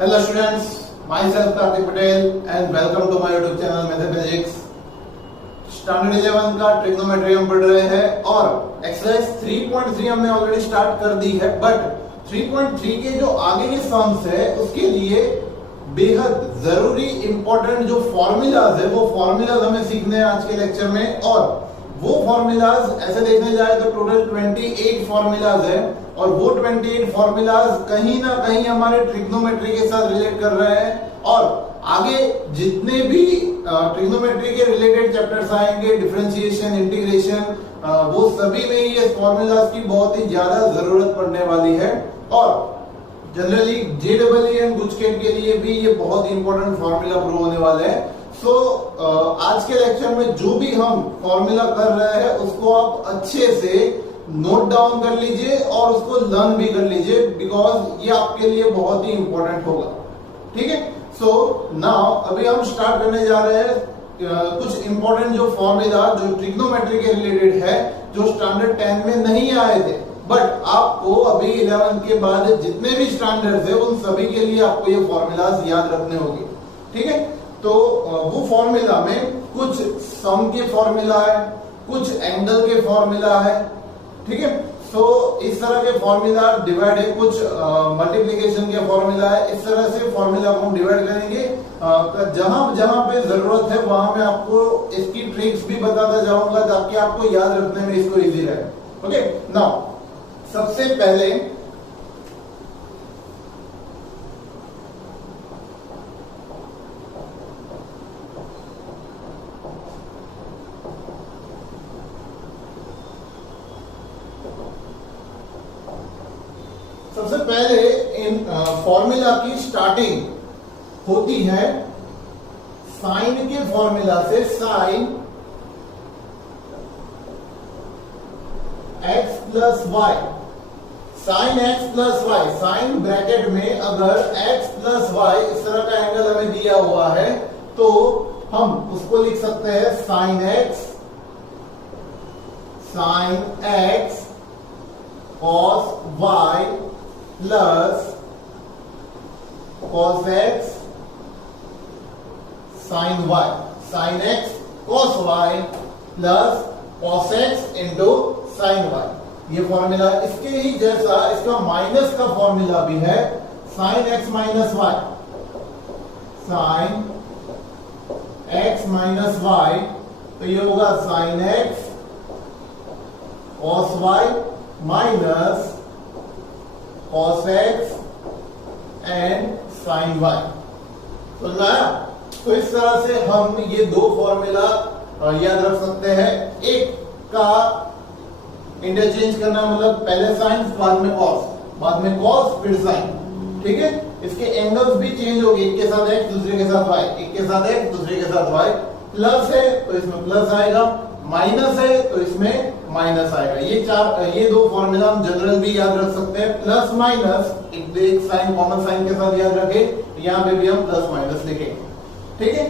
Hello students, myself Kartik Patel and welcome to my YouTube channel Mathematics। Standard 11 का trigonometry हम पढ़ रहे हैं और एक्सरसाइज 3.3 हमने ऑलरेडी स्टार्ट कर दी है, बट 3.3 के जो आगे के सम्स है उसके लिए बेहद जरूरी इंपॉर्टेंट जो फॉर्मूलाज है वो फॉर्मूलाज हमें सीखने हैं आज के लेक्चर में। और वो फॉर्मूलाज ऐसे देखने जाए तो टोटल 28 फॉर्मूलाज है और वो 28 फॉर्मूलाज कहीं ना कहीं हमारे ट्रिग्नोमेट्री के साथ रिलेट कर रहे हैं। और आगे जितने भी ट्रिग्नोमेट्री के रिलेटेड चैप्टर्स आएंगे, डिफरेंशिएशन, इंटीग्रेशन, वो सभी में ये फॉर्मूलाज की बहुत ही ज्यादा जरूरत पड़ने वाली है। और जनरली जेडब्ल्यू एंड गुजकेट के लिए भी ये बहुत ही इंपॉर्टेंट फॉर्मूला प्रूव होने वाले हैं। सो आज के लेक्चर में जो भी हम फॉर्मूला कर रहे हैं उसको आप अच्छे से नोट डाउन कर लीजिए और उसको लर्न भी कर लीजिए, बिकॉज ये आपके लिए बहुत ही इंपॉर्टेंट होगा। ठीक है, सो नाउ अभी हम स्टार्ट करने जा रहे हैं कुछ इंपॉर्टेंट जो फॉर्मूला जो ट्रिग्नोमेट्री के रिलेटेड है, जो स्टैंडर्ड 10 में नहीं आए थे, बट आपको अभी 11 के बाद जितने भी स्टैंडर्ड्स है उन सभी के लिए आपको ये फॉर्मूलाज याद रखने होंगे। ठीक है, तो वो फॉर्मूला में कुछ सम के फॉर्मूला है, कुछ एंगल के फॉर्मूला है। ठीक है, सो इस तरह के फॉर्मूला डिवाइड है, कुछ मल्टीप्लिकेशन के फॉर्मूला है। इस तरह से फॉर्मूला को हम डिवाइड करेंगे। जहां जहां पे जरूरत है वहां मैं आपको इसकी ट्रिक्स भी बताता जाऊंगा ताकि आपको याद रखने में इसको इजी रहे। ओके, नाउ सबसे पहले इन फॉर्मूला की स्टार्टिंग होती है साइन के फॉर्मूला से। Sine x plus y, sine x plus y, sine bracket में अगर x प्लस वाई इस तरह का एंगल हमें दिया हुआ है तो हम उसको लिख सकते हैं sine x cos y plus cos x sin y, sin x cos y plus cos x into sin y। ये फॉर्मूला इसके ही जैसा इसका माइनस का फॉर्मूला भी है, sin x minus y, sin x minus y, तो ये होगा sin x cos y minus cos x and sin y। तो इस तरह से हम ये दो फॉर्मूला याद रख सकते हैं। एक का इंटरचेंज करना मतलब पहले साइन बाद में कॉस, बाद में कॉस फिर साइन। ठीक है, इसके एंगल्स भी चेंज होंगे, एक के साथ x दूसरे के साथ y, एक के साथ x दूसरे के साथ y। प्लस है तो इसमें प्लस आएगा, माइनस है तो इसमें माइनस आएगा। ये दो फॉर्मूला हम जनरल भी याद रख सकते हैं। प्लस माइनस एक साइन कॉमन साइन के साथ याद रखे, यहां पे भी हम प्लस माइनस लिखेंगे। ठीक है,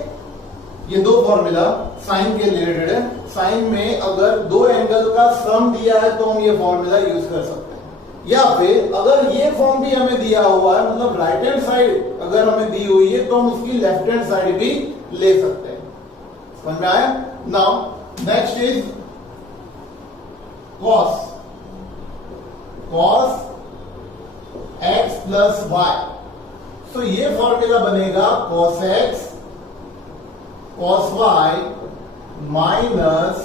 ये दो फॉर्मूला साइन के रिलेटेड है। साइन में अगर दो एंगल का सम दिया है तो हम ये फॉर्मूला यूज कर सकते हैं, या फिर अगर ये फॉर्म भी हमें दिया हुआ है, मतलब राइट हैंड साइड अगर हमें दी हुई है तो हम उसकी लेफ्ट हैंड साइड भी ले सकते हैं। समझ में आया? Now next is cos x plus y। सो ये फॉर्मूला बनेगा cos x cos y minus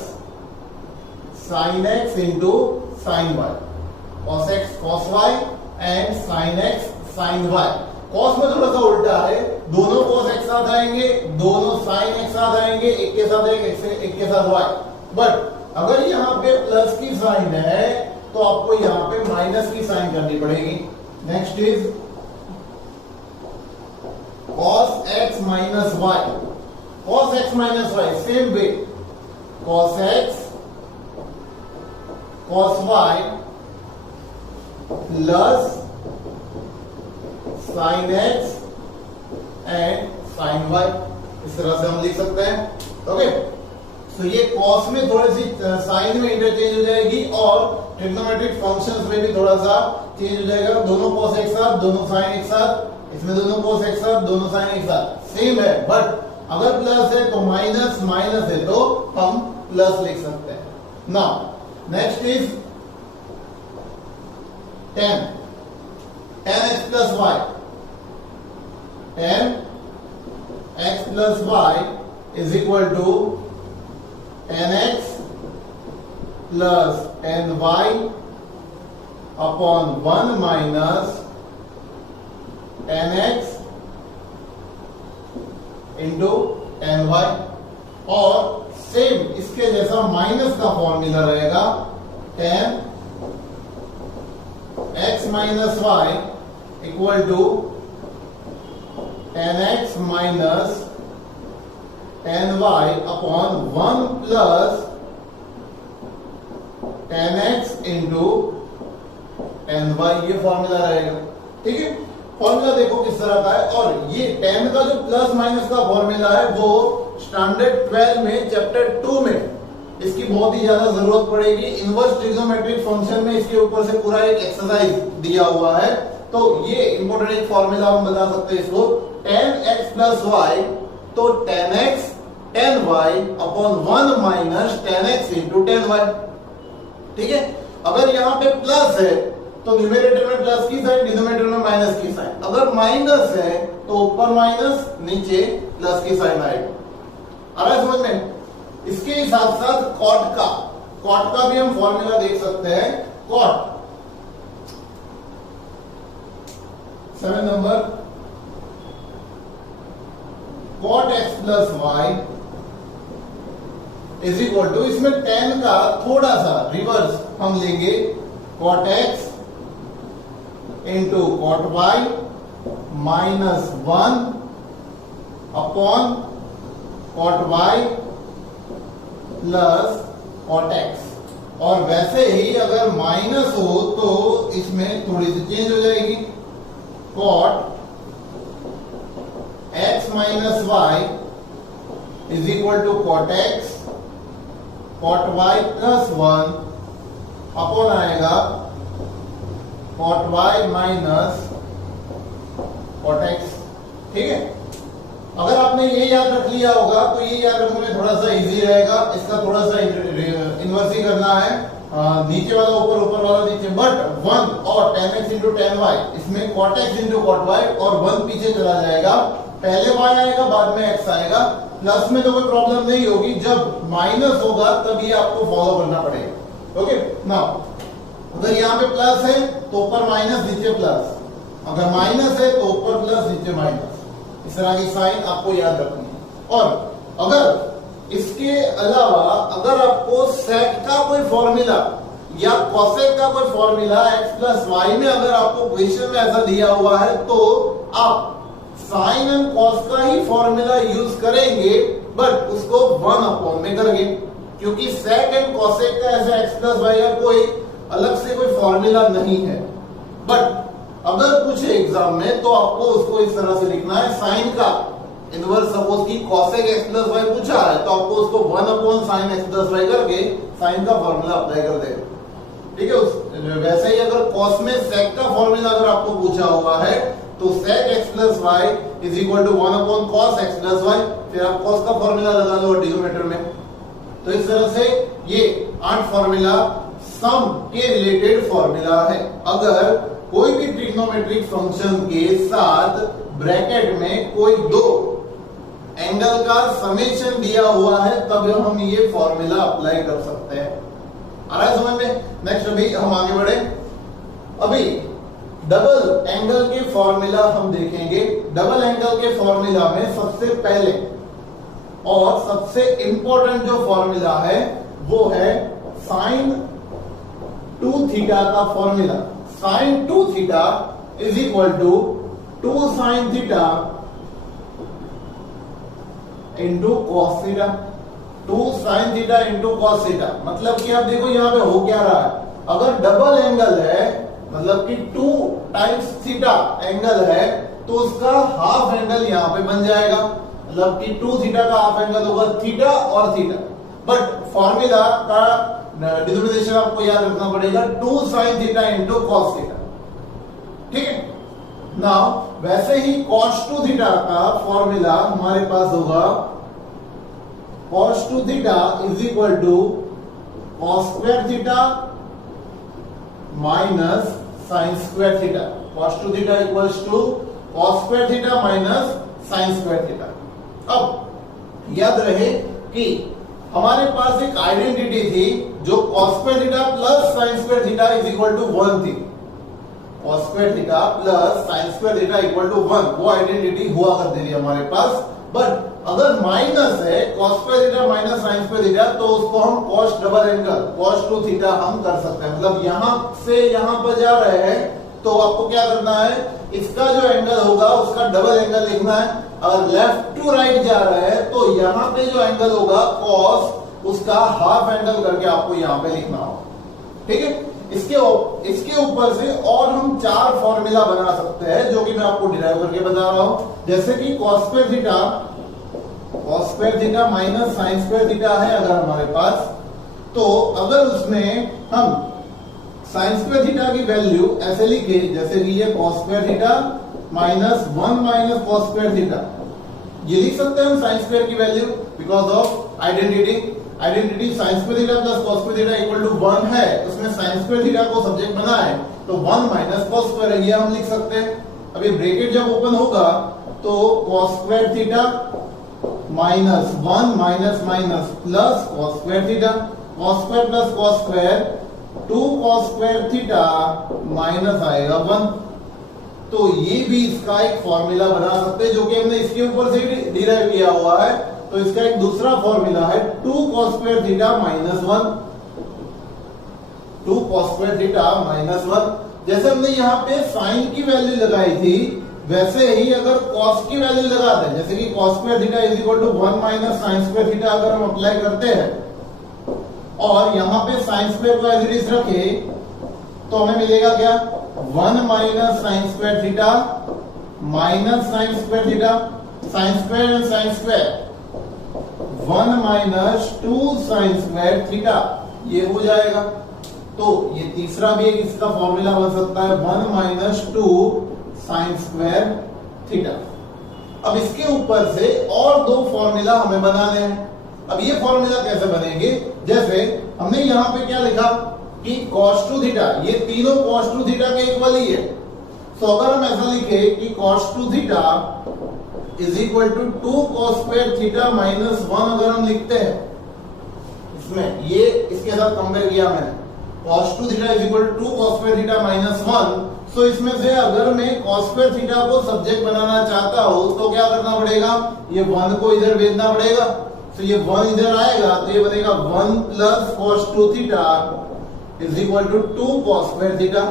sin x into sin y, cos x cos y and sin x sin y। cos में थोड़ा सा उल्टा है, दोनों cos एक साथ आएंगे, दोनों sin एक साथ आएंगे, एक के साथ एक के साथ y। बट अगर यहां पे प्लस की साइन है तो आपको यहां पे माइनस की साइन करनी पड़ेगी। Next is cos x minus y, cos x minus y same way, cos x cos y plus sin x and sin y। इस तरह से हम लिख सकते हैं। ओके, तो ये कॉस में थोड़ी सी साइन में इंटरचेंज हो जाएगी और ट्रिग्नोमेट्रिक फंक्शंस में भी थोड़ा सा चेंज हो जाएगा। दोनों कॉस एक साथ, दोनों साइन एक साथ, इसमें दोनों cos एक साथ, दोनों sin एक साथ सेम है, बट अगर प्लस है तो माइनस, माइनस है तो हम प्लस लिख सकते हैं. Now next is tan. tan x plus y. tan x plus y is equal to tan x plus tan y upon 1 minus tan x into tan y. और same इसके जैसा minus का फॉर्मूला रहेगा tan x minus y equal to tan x minus tan y upon 1 plus tan x into tan y. ये formula रहेगा. ठीक है, formula देखो किस तरह का है. और ये tan का जो प्लस माइनस का फॉर्मूला है वो स्टैंडर्ड 12 में चैप्टर 2 में इसकी बहुत ही ज्यादा जरूरत पड़ेगी. इनवर्स ट्रिग्नोमेट्रिक फंक्शन में इसके ऊपर से पूरा एक एक्सरसाइज दिया हुआ है. तो ये इंपॉर्टेंट एक फॉर्मूला हम बता सकते हैं इसको. tan x प्लस y तो tan x tan y upon 1 minus tan x into tan y. ठीक है, अगर यहाँ पे प्लस है तो न्यूमरेटर में प्लस की साइन, डिनोमिनेटर में माइनस की साइन. अगर माइनस है तो ऊपर माइनस, नीचे प्लस की साइन आएगा. आ रहा है समझ में? इसके साथ साथ कॉट का भी हम फॉर्मूला देख सकते हैं. Cot 7 number cot x plus y is equal to, इसमें tan का थोड़ा सा रिवर्स हम लेंगे. Cot x into cot y minus 1 upon cot y plus cot x. और वैसे ही अगर माइनस हो तो इसमें थोड़ी सी चेंज हो जाएगी. Cot x minus y is equal to cot x cot y plus 1 upon आएगा cot y minus cot x. ठीक है, अगर आपने ये याद रख लिया होगा तो ये याद रखने में थोड़ा सा इजी रहेगा. इसका थोड़ा सा इन्वर्स ही करना है. नीचे वाला ऊपर, ऊपर वाला नीचे. बट 1 और tan x into tan y, इसमें cot x into cot y और 1 पीछे चला जाएगा. पहले y आएगा, बाद में x आएगा. प्लस में तो कोई प्रॉब्लम नहीं होगी, जब माइनस होगा तब ये आपको फॉलो करना पड़ेगा. ओके, नाउ अगर यहाँ पे प्लस है तो ऊपर माइनस, नीचे प्लस. अगर माइनस है तो ऊपर प्लस, नीचे माइनस. इस तरह की साइन आपको याद रखनी है. और अगर इसके अलावा अगर आपको सेक का कोई फॉर्मूला या कोसेक का कोई फॉर्मूला x प्लस वाई में अगर आपको क्वेश्चन में ऐसा दिया हुआ है तो आप साइन एंड कॉस का ही फॉर्मूला यूज करेंगे, बट उसको 1 अपॉन में करेंगे. क्योंकि सेक एंड कोसेक का ऐसा x प्लस वाई का कोई अलग से कोई फॉर्मूला नहीं है. बट अगर पूछे एग्जाम में तो आपको उसको इस तरह से लिखना है. साइन का इनवर्स, सपोज की cosec x प्लस वाई पूछा है तो आपको उसको 1 अपॉन साइन x प्लस वाई करके साइन का फॉर्मूला अप्लाई कर देगा. ठीक है, वैसे ही अगर cos में sec का फॉर्मूला अगर आपको पूछा हुआ है तो sec x plus y is equal to 1 upon cos x plus y. फिर आप cos का फॉर्मूला लगा लो डिनोमिनेटर में. तो इस तरह से ये 8 फॉर्मूला सम के रिलेटेड फॉर्मूला है. अगर कोई भी ट्रिग्नोमेट्रिक फंक्शन के साथ ब्रैकेट में कोई दो एंगल का समेशन दिया हुआ है तब हम ये फॉर्मूला अप्लाई कर सकते हैं. आ रहा है समझ में? नेक्स्ट अभी हम आगे बढ़े. अभी डबल एंगल के फॉर्मूला हम देखेंगे. डबल एंगल के फॉर्मूला में सबसे पहले और सबसे इंपॉर्टेंट जो फॉर्मूला है वो है साइन 2 थीटा का formula. sin 2 theta is equal to 2 sin theta into cos theta. 2 sin theta into cos theta मतलब कि आप देखो यहाँ पे हो क्या रहा है. अगर डबल एंगल है मतलब कि 2 टाइम्स थीटा एंगल है तो उसका हाफ एंगल यहाँ पे बन जाएगा. मतलब कि 2 थीटा का हाफ एंगल होगा थीटा और थीटा. बट फॉर्मूला का डिनोमिनेशन आपको याद रखना पड़ेगा 2 sin theta into cos theta. ठीक है, नाउ वैसे ही cos 2 थीटा का फॉर्मूला हमारे पास होगा cos 2 theta is equal to cos square theta minus sin square theta. cos 2 theta equals to cos square theta minus sin square theta. अब याद रहे कि हमारे पास एक आइडेंटिटी थी जो cos square theta plus sin square theta is equal to 1 थी। cos square theta plus sin square theta equal to 1 वो आइडेंटिटी हुआ करती थी हमारे पास। बट अगर माइनस है cos square theta minus sin square theta तो उसको हम cos डबल एंगल cos 2 थीटा हम कर सकते हैं। मतलब यहां से यहां पर जा रहे हैं तो आपको क्या करना है, इसका जो एंगल होगा उसका डबल एंगल लिखना है। अगर लेफ्ट टू राइट जा रहे हैं तो यहां पे जो एंगल होगा cos उसका हाफ एंगल करके आपको यहां पे लिखना होगा। ठीक है, इसके ऊपर से और हम 4 फॉर्मूला बना सकते हैं जो कि मैं आपको डिराइव करके बता रहा हूं। जैसे कि cos square theta minus sin square theta है अगर हमारे पास, तो अगर उसमें हम sin स्क्वायर थीटा की वैल्यू ऐसे लिखे जैसे कि ये cos square theta minus 1 minus cos square theta, ये लिख सकते हैं हम sin स्क्वायर की value because of identity sin square theta plus cos square theta equal to 1 है, उसमें sin स्क्वायर थीटा को सब्जेक्ट बना है तो 1 माइनस cos स्क्वायर है, ये हम लिख सकते हैं। अभी ब्रैकेट जब ओपन होगा तो cos square theta minus 1 minus minus plus cos square theta, cos square plus cos square 2 cos square theta minus आएगा 1। तो ये भी इसका एक फॉर्मूला बना सकते हैं जो कि हमने इसके ऊपर से डिराइव किया हुआ है। तो इसका एक दूसरा फॉर्मूला है 2 cos square theta minus 1, 2 cos square theta minus 1। जैसे हमने यहाँ पे साइन की वैल्यू लगाई थी वैसे ही अगर cos की वैल्यू लगाते हैं, जैसे कि cos square theta is equal to 1 minus sin square theta अगर हम अप्लाई करते हैं और यहाँ पे sin स्क्वायर को एज इट इज रखे तो हमें मिलेगा क्या, 1 minus sin square theta minus sin square theta, sin square and sin square 1 minus 2 sin square theta, ये हो जाएगा। तो ये तीसरा भी एक इसका फॉर्मूला बन सकता है 1 माइनस 2 sin स्क्वायर थीटा। अब इसके ऊपर से और 2 फॉर्मूला हमें बनाने हैं। अब ये फॉर्मूला कैसे बनेंगे, जैसे हमने यहाँ पे क्या लिखा कि cos 2 थीटा, ये तीनों cos 2 थीटा के इक्वल ही है। तो अगर हम ऐसा लिखे कि cos 2 theta is equal to 2 cos square theta minus 1 अगर हम लिखते हैं, इसमें ये इसके साथ कंपेयर किया मैंने, cos 2 theta is equal to 2 cos square theta minus 1। तो इसमें से अगर मैं cos स्क्वायर थीटा को सब्जेक्ट बनाना चाहता हूं तो क्या करना पड़ेगा, ये 1 को इधर भेजना पड़ेगा। तो ये 1 इधर आएगा तो ये बनेगा 1 plus cos 2 theta is equal to 2 cos square theta.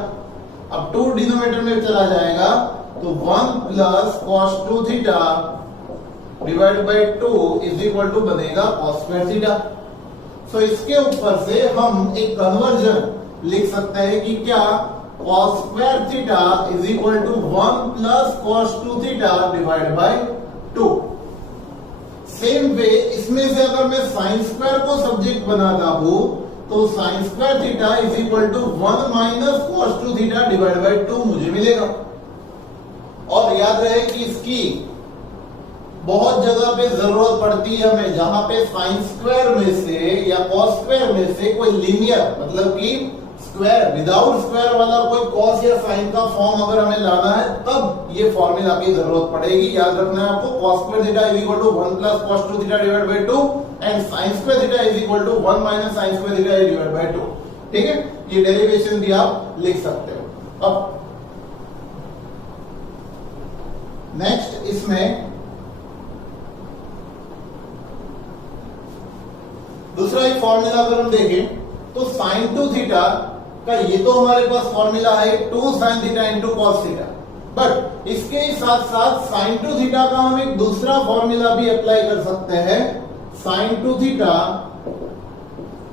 अब 2 डिनोमिनेटर में चला जाएगा तो 1 plus cos 2 theta divide by 2 is equal to बनेगा cos स्क्वायर थीटा। सो इसके ऊपर से हम एक कन्वर्जन लिख सकते हैं कि क्या, cos square theta is equal to 1 plus cos 2 theta divide by 2। Same way इसमें से अगर मैं sin स्क्वायर को सब्जेक्ट बनाता हूं तो sin square theta is equal to 1 minus cos 2 theta divide by 2 मुझे मिलेगा। और याद रहे कि इसकी बहुत जगह पे जरूरत पड़ती है हमें, जहां पे sin स्क्वायर में से या cos स्क्वायर में से कोई लीनियर मतलब कि स्क्वायर विदाउट स्क्वायर वाला कोई cos या sin का फॉर्म अगर हमें लाना है तब ये फॉर्मूला की जरूरत पड़ेगी। याद रखना है आपको, cos square theta is equal to 1 plus cos 2 theta divide by 2 and sin square theta is equal to 1 minus sin square theta divide by 2। ठीक है, ये डेरिवेशन भी आप लिख सकते हो। अब नेक्स्ट इसमें दूसरा एक फॉर्मूला अगर हम देखें तो sin 2 थीटा का ये तो हमारे पास फॉर्मूला है 2 sin theta into cos theta, but इसके साथ साथ sin 2 थीटा का हम एक दूसरा फॉर्मूला भी अप्लाई कर सकते हैं। sin 2 theta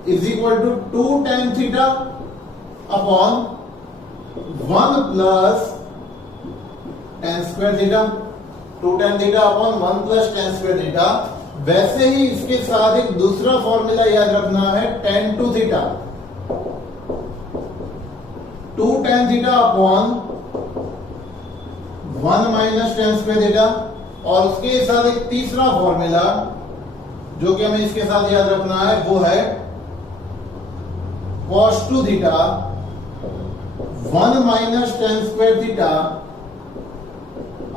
is equal to 2 tan theta upon 1 plus tan square theta, 2 tan theta upon 1 plus tan square theta. वैसे ही इसके साथ एक दूसरा फॉर्मूला याद रखना है tan 2 theta, 2 tan theta upon 1 minus ten square theta, और उसके साथ एक तीसरा फॉर्मूला जो कि हमें इसके साथ याद रखना है वो है cos 2 theta 1 minus ten square theta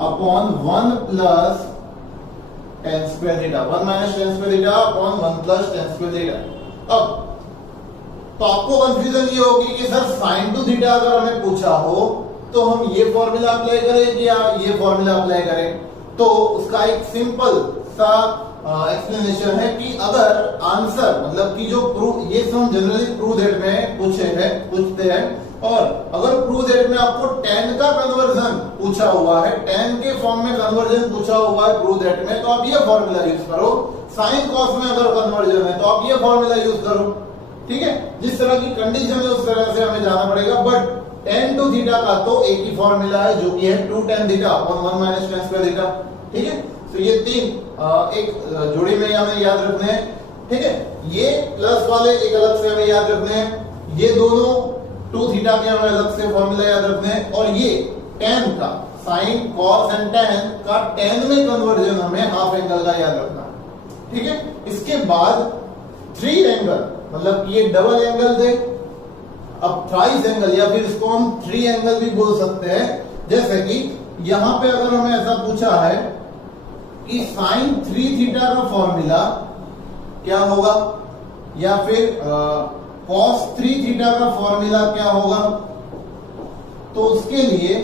upon 1 plus ten square theta, 1 minus ten square theta upon 1 plus ten square theta. अब तो आपको कंफ्यूजन ये होगी कि सर sin 2 थीटा अगर हमें पूछा हो तो हम ये फॉर्मूला अप्लाई करें या ये फॉर्मूला अप्लाई करें? तो उसका एक सिंपल सा एक्सप्लेनेशन है कि अगर आंसर मतलब कि जो प्रूव, ये हम जनरली प्रूव दैट में पूछते हैं, और अगर प्रूव दैट में आपको tan का कन्वर्जन पूछा हुआ है, tan के फॉर्म में कन्वर्जन पूछा हुआ है प्रूव दैट में, तो आप ये फॉर्मूला यूज करो। sin cos में अगर कन्वर्जन है तो आप ये फॉर्मूला यूज करो, ठीक है। जिस तरह की कंडीशन है उस तरह से हमें जाना पड़ेगा, बट tan 2 थीटा का तो एक ही फॉर्मूला है जो कि है 2 tan theta upon 1 minus ten square theta, ठीक है। तो ये तीन एक जोड़ी में हमें याद रखने हैं, ठीक है। ये प्लस वाले एक अलग से हमें याद रखने हैं, ये दोनों 2 थीटा के हमें अलग से फॉर्मूला याद रखने हैं, और ये tan का sin cos एंड tan का tan में कन्वर्जन हमें हाफ एंगल का याद रखना, ठीक है। इसके बाद 3 एंगल मतलब ये डबल एंगल थे, अब थ्राइस एंगल या फिर इसको हम 3 एंगल भी बोल सकते हैं। जैसे कि यहां पे अगर हमें ऐसा पूछा है कि sin 3 थीटा का फॉर्मूला क्या होगा, या फिर cos 3 थीटा का फॉर्मूला क्या होगा, तो उसके लिए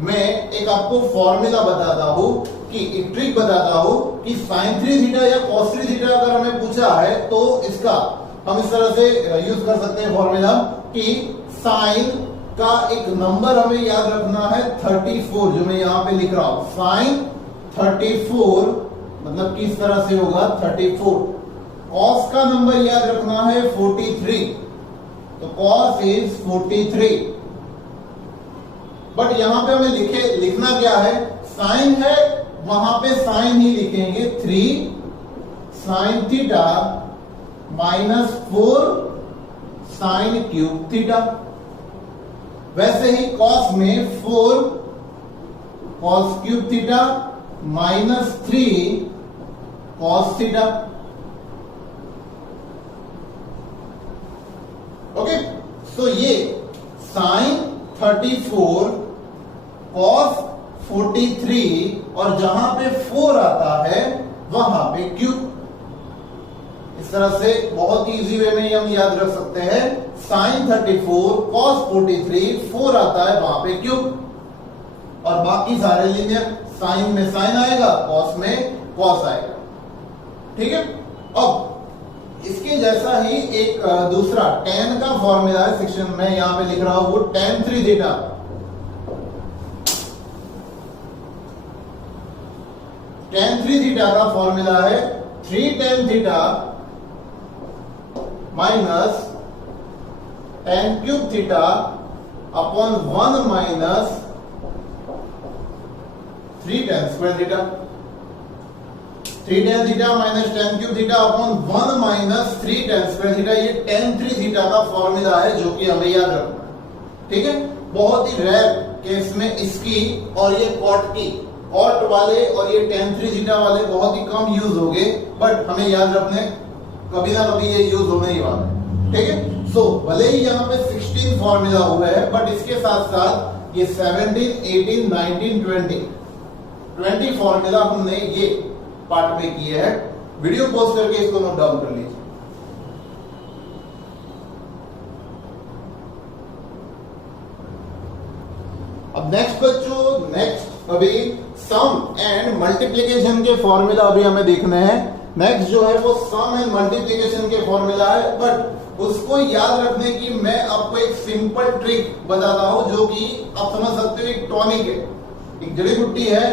मैं एक आपको फॉर्मूला बताता हूं कि एक ट्रिक बताता हूं कि sin 3 थीटा या cos 3 थीटा अगर हमें पूछा है तो इसका हम इस तरह से यूज कर सकते हैं फॉर्मूला कि sin का एक नंबर हमें याद रखना है 34, जो मैं यहां पे लिख रहा हूं sin 34, मतलब किस तरह से होगा 34। cos का नंबर याद रखना है 43, तो cos इज 43, बट यहां पे हमें लिखना क्या है, sin है, वहां पे sin ही लिखेंगे 3 sin theta minus 4 sin cube theta. वैसे ही cos में 4 cos cube theta minus 3 cos theta, okay. So ये sin 34 cos 43 और जहां पे 4 आता है वहां पे क्यूब, इस तरह से बहुत ही इजी वे में हम याद रख सकते हैं। sin 34 cos 43, 4 आता है वहां पे क्यूब, और बाकी सारे लीनियर, sin में sin आएगा, cos में cos आएगा, ठीक है। अब इसके जैसा ही एक दूसरा tan का फॉर्मूला है, सेक्शन में यहां पे लिख रहा हूं, वो tan 3 थीटा, tan 3 थीटा का फॉर्मूला है 3 tan theta minus tan cube theta upon 1 minus 3 tan square theta. 3 tan theta minus tan cube theta upon 1 minus 3 tan square theta, ये tan 3 थीटा का फॉर्मूला है जो कि हमें याद रखना है, ठीक है। बहुत ही रेयर केस में इसकी और ये कॉट वाले और ये tan 3 थीटा वाले बहुत ही कम यूज हो गए, बट हमें याद रखने कभी ना कभी ये यूज होने ही वाला है, ठीक है। सो भले ही यहाँ पे 16 फॉर्मूला हुए हैं, बट इसके साथ साथ ये 17, 18, 19, 20 फॉर्मूला हमने ये पार्ट में किए हैं। वीडियो पॉज करके इसको नोट डाउन कर लीजिए। अब नेक्स्ट बच्चों, नेक्स्ट अभी सम एंड मल्टीप्लिकेशन के फॉर्मूला अभी हमें देखने हैं। नेक्स्ट जो है वो सम एंड मल्टीप्लिकेशन के फॉर्मूला है, बट उसको याद रखने की मैं आपको एक सिंपल ट्रिक बताता हूं, जो कि आप समझ सकते हो एक टॉनिक है, एक जड़ी बूटी है,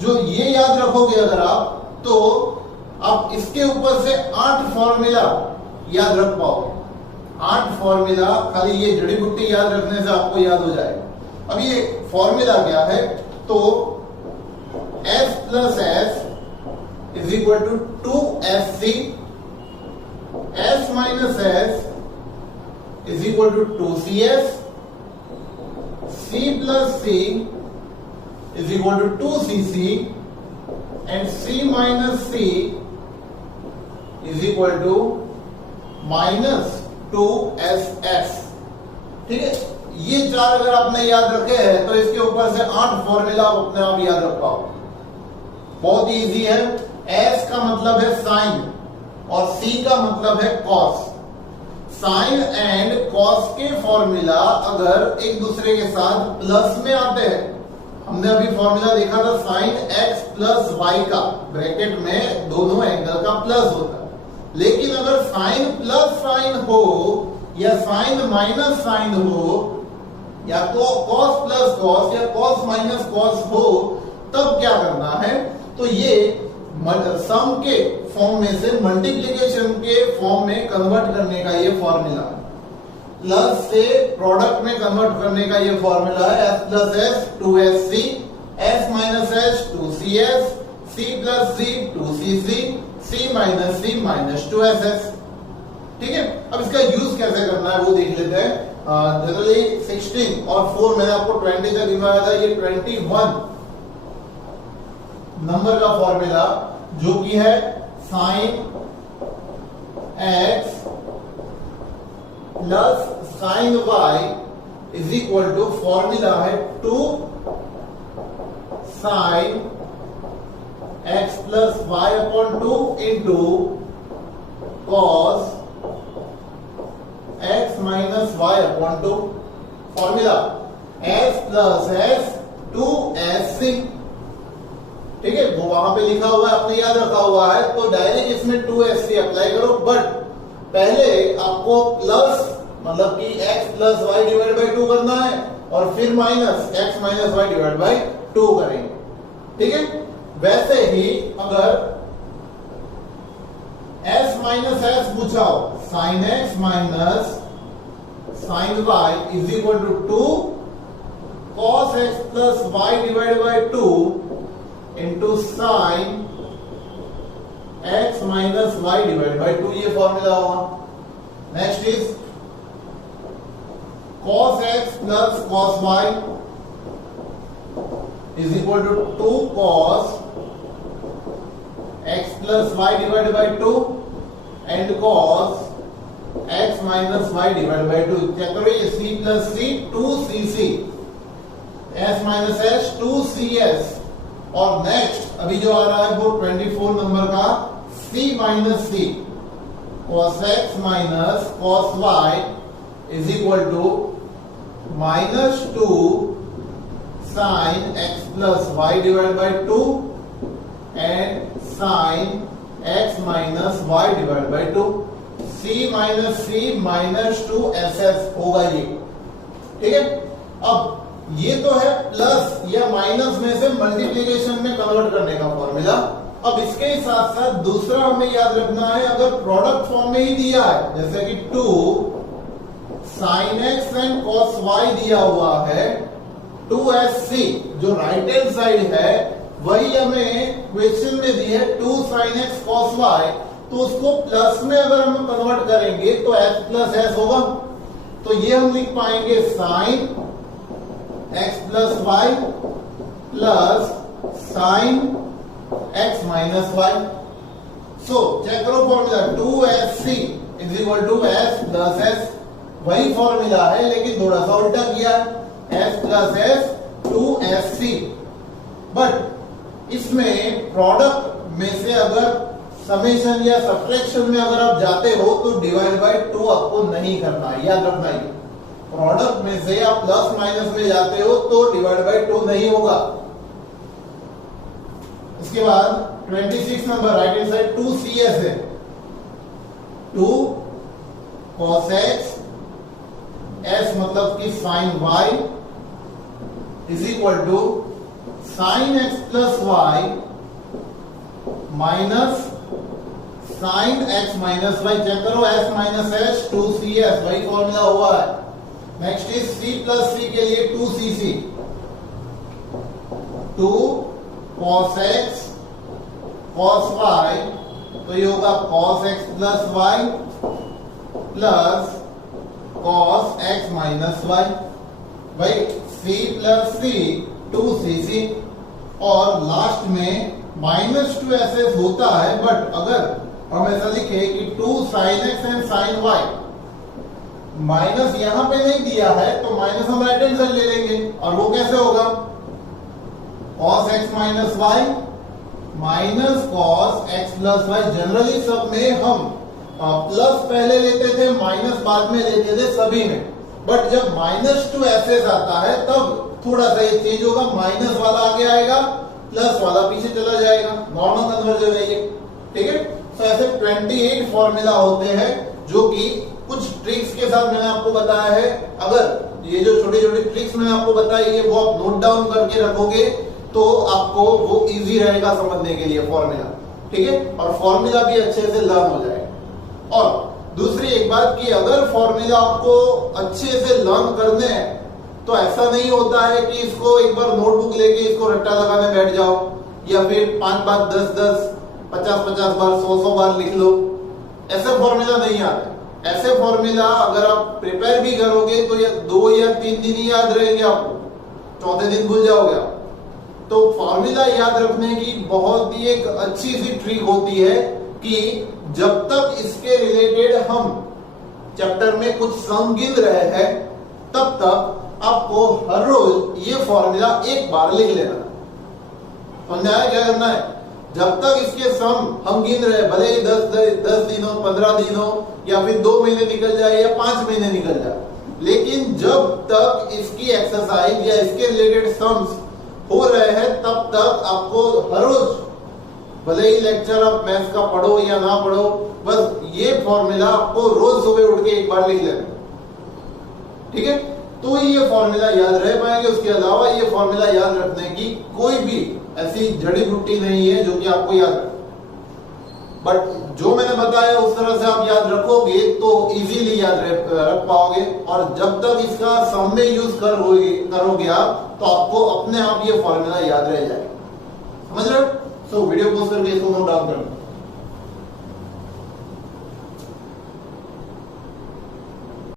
जो ये याद रखोगे अगर आप, तो आप इसके ऊपर से 8 फॉर्मूला याद रख पाओगे। 8 फॉर्मूला खाली ये जड़ी बूटी याद रखने से आपको याद हो जाएगा। अब ये फॉर्मूला क्या है, तो S plus S is equal to 2SC, S minus S is equal to 2CS, C plus C is equal to 2cc and c minus c is equal to minus 2ss। ठीक है, ये चार अगर आपने याद रखे हैं तो इसके ऊपर से 8 फॉर्मूला आप अपने आप याद रख पाओ। बहुत इजी है। s का मतलब है साइन और c का मतलब है कॉस। साइन एंड कॉस के फॉर्मूला अगर एक दूसरे के साथ प्लस में आते हैं, हमने अभी फॉर्मूला देखा था साइन x प्लस वाई का, ब्रैकेट में दोनों एंगल का प्लस होता है। लेकिन अगर साइन प्लस साइन हो या साइन माइनस साइन हो या तो कॉस प्लस कॉस या कॉस माइनस कॉस हो, तब क्या करना है, तो ये सम के फॉर्म में से मल्टीप्लिकेशन के फॉर्म में कन्वर्ट करने का ये फॉर्मूला, प्लस से प्रोडक्ट में कन्वर्ट करने का ये फॉर्मूला है। s plus s 2sc, s minus s 2cs, c plus c 2cc, c minus c minus 2ss। ठीक है, अब इसका यूज कैसे करना है वो देख लेते हैं। जनरली 16 और 4 मैंने आपको 20 तक दिखाया था, ये 21 नंबर का फॉर्मूला जो कि है sine x plus sine y is equal to, formula है 2 sine x plus y upon 2 into cos x minus y upon 2। Formula s plus s 2sc। ठीक है, वो वहां पे लिखा हुआ है, आपने याद रखा हुआ है, तो डायरेक्ट इसमें 2sc अप्लाई करो। बट पहले आपको प्लस मतलब कि x plus y divide by 2 करना है और फिर minus x minus y divide by 2 करेंगे। ठीक है, वैसे ही अगर s माइनस s पूछा हो, sine x minus sine y is equal to 2 cos x plus y divide by 2 into sine x minus y divide by 2, ये फॉर्मूला होगा। Next is cos x plus cos y is equal to 2 cos x plus y divide by 2 and cos x minus y divide by 2। क्या करो, ये c plus c 2cc, s minus s 2cs, और next अभी जो आ रहा है वो 24 number का c minus c cos x minus cos y is equal to minus 2 sine x plus y divide by 2 and sine x minus y divide by 2। c minus c minus 2ss होगा ये। ठीक है, अब ये तो है plus या minus में से मल्टीप्लिकेशन में कन्वर्ट करने का फॉर्मूला। अब इसके ही साथ साथ दूसरा हमें याद रखना है, अगर प्रोडक्ट फॉर्म में ही दिया है, जैसे कि 2 sine x and cos y दिया हुआ है, 2sc जो राइट हैंड साइड है वही हमें क्वेश्चन में दी है 2 साइन एक्स कॉस वाई, तो उसको प्लस में अगर हम कन्वर्ट करेंगे तो s प्लस s होगा। तो ये हम लिख पाएंगे sine x plus y plus sine x minus y. So check करो formula 2sc is equal to s plus s, वही फॉर्मूला है लेकिन थोड़ा सा उल्टा किया, s plus s 2sc। But इसमें प्रोडक्ट में से अगर समेशन या सब्ट्रैक्शन में अगर आप जाते हो तो डिवाइड बाय 2 आपको नहीं करना है, याद रखना है। प्रोडक्ट में से आप प्लस माइनस में जाते हो तो डिवाइड बाय 2 नहीं होगा। इसके बाद 26 number right hand side 2cs है, 2 cos x s मतलब कि sine y is equal to sine x plus y minus sine x minus y। Check करो s माइनस s 2cs, वही फॉर्मूला हुआ है। Next is c plus c के लिए 2cc, 2 cos x cos y, तो ये होगा cos x plus y plus cos x minus y। भाई c प्लस c 2cc, और लास्ट में -2ss होता है, बट अगर हम ऐसा लिखे कि 2 sin x and sin y, minus यहां पे नहीं दिया है तो माइनस हम राइट हैंड साइड ले लेंगे, और वो कैसे होगा, cos x minus y minus cos x plus y. Generally सब में हम प्लस पहले लेते थे, माइनस बाद में लेते थे सभी में, बट जब -2ss आता है तब थोड़ा सा ये चेंज होगा, माइनस वाला आगे आएगा, प्लस वाला पीछे चला जाएगा। नॉर्मल कन्वर्जन है ये, ठीक है। तो ऐसे 28 फॉर्मूला होते हैं जो कि कुछ ट्रिक्स के साथ मैंने आपको बताया है। अगर ये जो छोटी छोटी ट्रिक्स मैंने आपको बताई है वो आप नोट डाउन करके रखोगे तो आपको वो इजी रहेगा समझने के लिए फॉर्मूला, ठीक है, और फॉर्मूला भी अच्छे से लर्न हो जाएगा। और दूसरी एक बात कि अगर फॉर्मूला आपको अच्छे से लर्न करने हैं तो ऐसा नहीं होता है कि इसको एक बार नोटबुक लेके इसको रट्टा लगाने बैठ जाओ, या फिर 5 बार 10-10 50-50 बार 100-100 बार लिख लो, ऐसे फॉर्मूला नहीं आते। ऐसे फॉर्मूला अगर आप प्रिपेयर भी करोगे तो ये 2 या 3 दिन ही याद रहेंगे, आपको चौथे दिन भूल जाओगे आप। तो फॉर्मूला याद रखने की बहुत ही एक अच्छी सी ट्रिक होती है कि जब तक इसके रिलेटेड हम चैप्टर में कुछ सम गिन रहे हैं तब तक आपको हर रोज ये फॉर्मूला एक बार लिख लेना। समझ आया क्या करना है? जब तक इसके सम हम गिन रहे, भले ही 10 दिन हो, 15 दिन हो, या फिर 2 महीने निकल जाए या 5 महीने निकल जाए, लेकिन जब तक इसकी एक्सरसाइज या इसके रिलेटेड सम्स हो रहे हैं तब तक आपको हर रोज, भले ही लेक्चर आप मैथ्स का पढ़ो या ना पढ़ो, बस ये फॉर्मूला आपको रोज सुबह उठ के एक बार लिख लेना, ठीक है। तो ये फॉर्मूला याद रह पाएंगे। उसके अलावा ये फॉर्मूला याद रखने की कोई भी ऐसी जड़ी बूटी नहीं है जो कि आपको याद रहे, बट जो मैंने बताया उस तरह से आप याद रखोगे तो इजीली याद रख पाओगे। और जब तक इसका सम में यूज करोगे आप तो आपको अपने आप ये फॉर्मूला याद रह जाएगा। समझ रहे हो? सो वीडियो पोस्ट करके इसको नोट डाउन करना।